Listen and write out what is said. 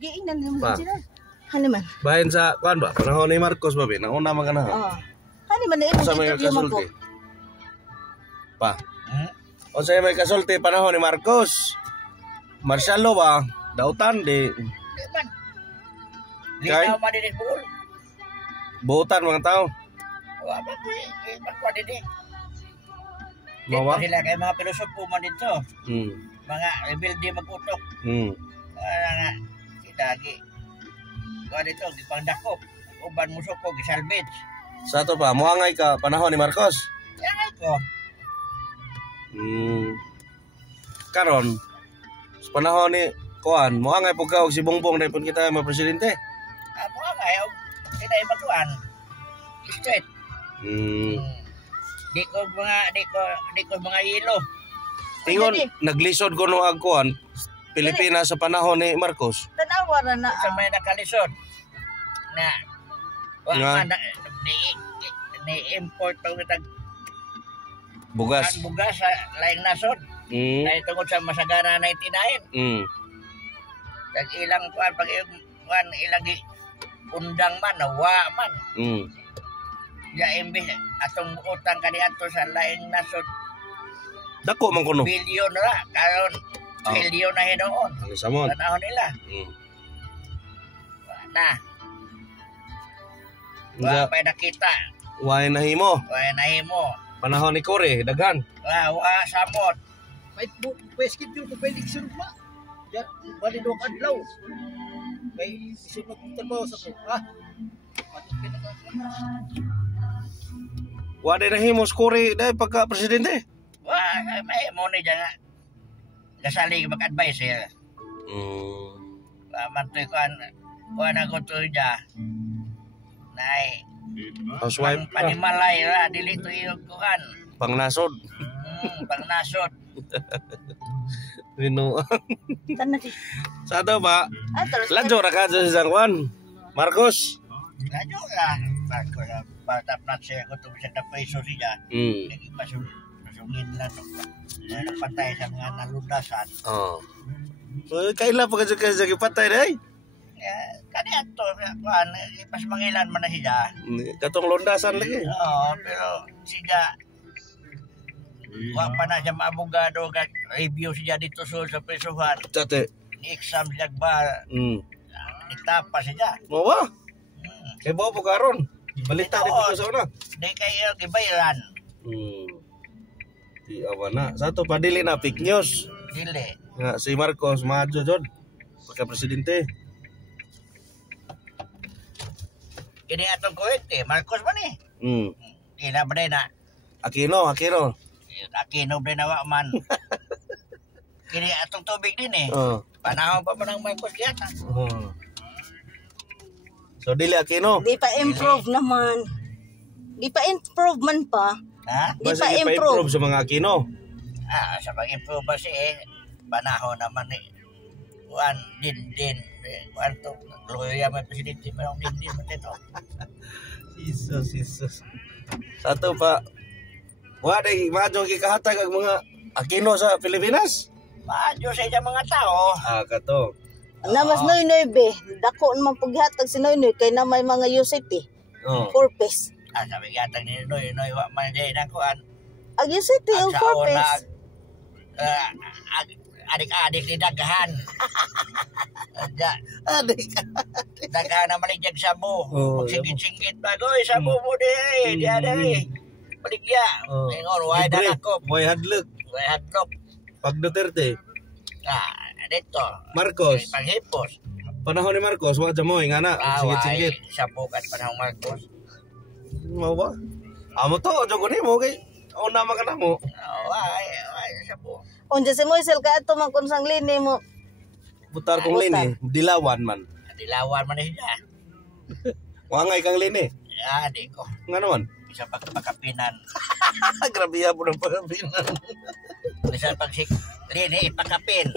giingnan mo Pa. sila. Hani man. Bahin sa kuan ba? Panahon ni Marcos ba, nauna man kana. Oh. Hani man na imo Sa may interview man ko. kasulti. Pa. O sa may kasulti panahon ni Marcos. Marcialo ba? Dautan di. Di man. Kay? Linaw man din buol. Buutan mga tao. Wa ba ko ipakwa din eh. Mawa? Dito sila kay mga pilosopo man dito. Hmm. Mga rebelde mag-utok. Nga, si Dagi. Kaya dito, gipangdakop. Uban mo suko, gisalvage. Sa to pa, muangay ka panahon ni Marcos. Yan ko. Karon sa panahon ni kuan, muangay pug ka og si Bongbong dai pud kita mga presidente. Amo nga ayaw. Sinay matuan. Straight. Di ko mga yelo. Ingon naglisod ko no ag kuan Pilipinas sa panahon ni Marcos. Tanawa na Sa may nakalisod. Na. Nga. Ni-import to kita Bugas. bugas sa laing nasod. Dahil tungkol sa Masagana 99. Kag ilang kuan pag kuan ilang undang man nawa man. Ya imbis atong utang kaniadto sa laing nasod. Dako man kuno. Bilyon na karon bilyon na hinoon. Ang samon. Panahon nila. Na. Wa pa nakita. Way nahimo. Wa nahimo. Panahon ni Cory, daghan. Wa samot. May schedule ko pwede isunod ma. Diyan, bali doon adlaw. May isunod ko trabaho sa ko. Wa day nahimo si Cory dai pagka presidente. Wa may mo ni nga. Kasali mag-advise siya. Mantoy kuan ako to ja. Nay. Housewife ka. Panimalay ra dili to yung kuan. Pangnasod. Pangnasod. Bino. Tanan si. Sa daw ba? Atos. Ladyo ra ka sa isang kuan. Marcos. Radyo ka. Bago na patap na siya ko to sa peso siya. Naging masungin lang no. Napatay sa mga nalundasan. Oh. So kaila pa ka sa patay dai. Kani ato kuan pas mangilan man na siya. Katong londasan lagi. Oo, pero siya wa pa na siya maabogado kag review siya dito sa presuhan. Tate. Ni exam siya ba. Itapa siya. Mo ba? Kay bo po karon. Balita dito sa una. Di kayo gibayaran. Di awana. Sa to padili na fake news. Dili. Nga si Marcos maajo jud pagka presidente. Ini atong kuwente, Marcos man eh. Ina ba na? Aquino. Aquino ba na wa man. Kini atong tubig din eh. Panahon pa man ang Marcos yata. So dili Aquino. Di pa improve naman. Di pa improve man pa. Ha? Di Basta pa ipa-improve improve. sa mga Aquino. Sa pag-improve ba panahon naman eh. Kuan din. Kuan to. Loya may presidente may din mo dito. Jesus. Sa to pa. Wa day maajo gikahatag ang mga Aquino sa Pilipinas. Maadyo sa iya mga tao. Kato. Namas noy be. Dako naman paghatag si noy kay na may mga UCT. Purpose. Sabi gatag ni Noy wa man day nang kuan. Ag UCT yung purpose. Adik-adik ni daghan. Daghan naman ni jag sabo. Magsingit-singit pa goy sabo mo di. Di ada ni. Baligya. Ingon way dalakop. Way hadlok. Pag Duterte. Dito. Marcos. Panghipos. Panahon ni Marcos wa mo ingana singit-singit. Sabo kan panahon Marcos. Mau ba? Amo to ajo ko nimo kay una man kana mo. Way sabo. Unja si Moisel ka ato man kun sang lini mo. Butar kong lini, dilawan man. Dilawan man siya. Wangay kang lini. Di ko. Nga naman. Bisa pagkapinan. Grabe ya po ng pagkapinan. Bisa pagsik lini ipakapin.